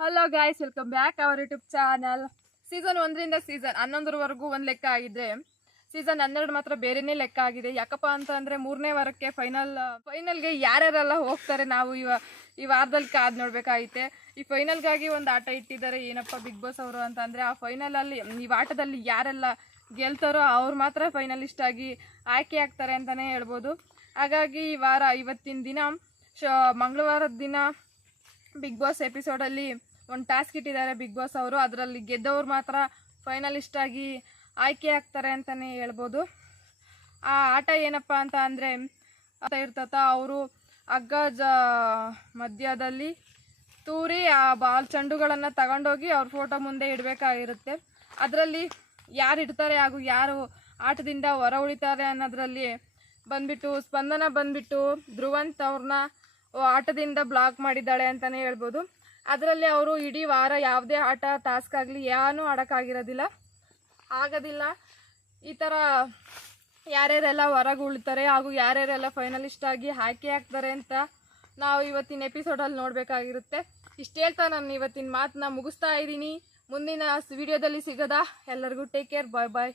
Hello guys, welcome back our YouTube channel. Season 1ರಿಂದ season 11ವರೆಗೂ ಒಂದು ಲೆಕ್ಕ ಆಗಿದ್ರೆ ಸೀಸನ್ 12 ಮಾತ್ರ ಬೇರೆನೇ ಲೆಕ್ಕ ಆಗಿದೆ. ಯಾಕಪ್ಪ ಅಂತಂದರೆ 3ನೇ ವಾರಕ್ಕೆ ಫೈನಲ್ಗೆ ಯಾರ್ಯಾರೆಲ್ಲ ಹೋಗ್ತಾರೆ ನಾವು ಈ ವಾರದಲ್ಲಿ ಕಾದು ನೋಡಬೇಕಾಗಿತ್ತೆ. ಈ ಫೈನಲ್ಗಾಗಿ ಒಂದು ಆಟ ಇಟ್ಟಿದ್ದಾರೆ ಏನಪ್ಪ ಬಿಗ್ ಬಾಸ್ ಅವರು ಅಂತಂದರೆ, ಆ ಫೈನಲಲ್ಲಿ ಈ ಆಟದಲ್ಲಿ ಯಾರೆಲ್ಲ ಗೆಲ್ತಾರೋ ಅವ್ರು ಮಾತ್ರ ಫೈನಲಿಸ್ಟ್ ಆಗಿ ಆಯ್ಕೆ ಆಗ್ತಾರೆ ಅಂತಲೇ ಹೇಳ್ಬೋದು. ಹಾಗಾಗಿ ಈ ವಾರ ಇವತ್ತಿನ ದಿನ ಮಂಗಳವಾರದ ದಿನ ಬಿಗ್ ಬಾಸ್ ಎಪಿಸೋಡಲ್ಲಿ ಒಂದು ಟಾಸ್ಕ್ ಇಟ್ಟಿದ್ದಾರೆ ಬಿಗ್ ಬಾಸ್ ಅವರು. ಅದರಲ್ಲಿ ಗೆದ್ದವ್ರು ಮಾತ್ರ ಫೈನಲಿಸ್ಟ್ ಆಗಿ ಆಯ್ಕೆ ಆಗ್ತಾರೆ ಅಂತಲೇ ಹೇಳ್ಬೋದು. ಆ ಆಟ ಏನಪ್ಪ ಅಂತ ಅಂದರೆ ಅವರು ಹಗ್ಗದ ಮಧ್ಯದಲ್ಲಿ ತೂರಿ ಆ ಬಾಲ್ ಚೆಂಡುಗಳನ್ನು ತಗೊಂಡೋಗಿ ಅವ್ರ ಫೋಟೋ ಮುಂದೆ ಇಡಬೇಕಾಗಿರುತ್ತೆ. ಅದರಲ್ಲಿ ಯಾರು ಇಡ್ತಾರೆ ಹಾಗೂ ಯಾರು ಆಟದಿಂದ ಹೊರ ಉಳಿತಾರೆ ಅನ್ನೋದ್ರಲ್ಲಿ ಸ್ಪಂದನ ಬಂದ್ಬಿಟ್ಟು ಧ್ರುವಂತ್ ಅವ್ರನ್ನ ಆಟದಿಂದ ಬ್ಲಾಕ್ ಮಾಡಿದ್ದಾಳೆ ಅಂತಲೇ ಹೇಳ್ಬೋದು. ಅದರಲ್ಲಿ ಅವರು ಇಡೀ ವಾರ ಯಾವುದೇ ಆಟ ಟಾಸ್ಕ್ ಆಗಲಿ ಏನೂ ಆಗೋದಿಲ್ಲ. ಈ ಥರ ಯಾರ್ಯಾರೆಲ್ಲ ಹೊರಗೆ ಉಳಿತಾರೆ ಹಾಗೂ ಯಾರ್ಯಾರೆಲ್ಲ ಫೈನಲಿಸ್ಟ್ ಆಗಿ ಆಯ್ಕೆ ಆಗ್ತಾರೆ ಅಂತ ನಾವು ಇವತ್ತಿನ ಎಪಿಸೋಡಲ್ಲಿ ನೋಡಬೇಕಾಗಿರುತ್ತೆ. ಇಷ್ಟು ಹೇಳ್ತಾ ನಾನು ಇವತ್ತಿನ ಮಾತನ್ನ ಮುಗಿಸ್ತಾ ಇದ್ದೀನಿ. ಮುಂದಿನ ವಿಡಿಯೋದಲ್ಲಿ ಸಿಗೋದಾ? ಎಲ್ಲರಿಗೂ ಟೇಕ್ ಕೇರ್, ಬಾಯ್ ಬಾಯ್.